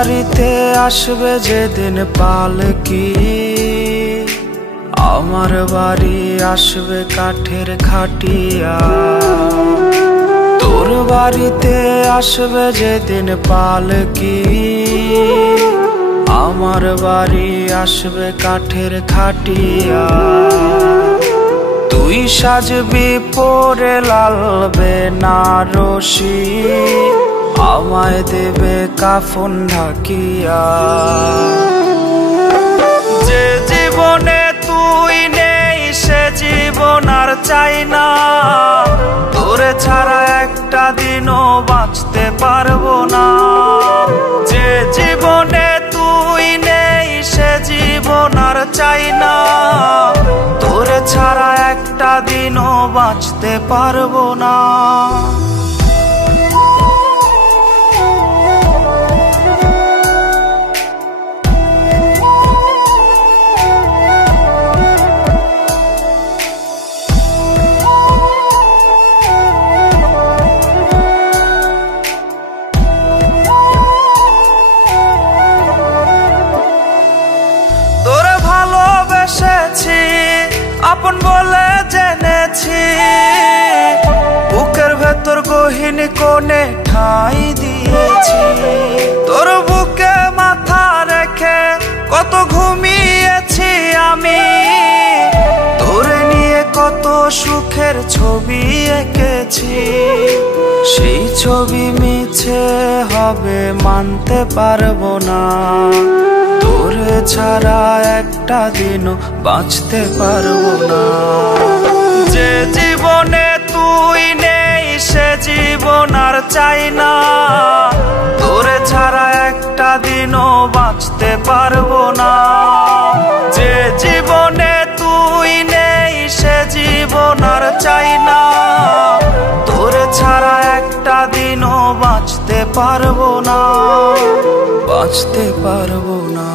বাড়িতে আসবে যেদিন পালকি, আমার বাড়ি আসবে কাঠের খাটিয়া। তোর বাড়িতে আসবে যেদিন পালকি, আমার বাড়ি আসবে কাঠের খাটিয়া। তুই সাজবি পরে লাল বেনারসি, আমায় দেবে কাফন ঢাকিয়া। যে জীবনে তুই নেই সে জীবন আর চাই না, তোরে ছাড়া একটা দিনও বাঁচতে পারবো না। যে জীবনে তুই নেই সে জীবন আর চাই না, তোরে ছাড়া একটা দিনও বাঁচতে পারবো না। ভালোবেসেছি আপন বলে জেনেছি, বুকের ভেতর গহীন কোণে ঠাঁই দিয়েছি। তোর বুকে মাথা রেখে কত ঘুমিয়েছি আমি, তোরে নিয়ে কত সুখের ছবি এঁকেছি। সেই ছবি মিছে হবে মানতে পারবো না, তোরে ছাড়া একটা দিনও বাঁচতে পারবো না। যে জীবনে তুই নেই সে জীবন আর চাই না, তোরে ছাড়া একটা দিনও বাঁচতে পারবো না। যে জীবনে তুই নেই সে জীবন আর চাই না, তোরে ছাড়া একটা দিনও বাঁচতে পারবো না, বাঁচতে পারবো না।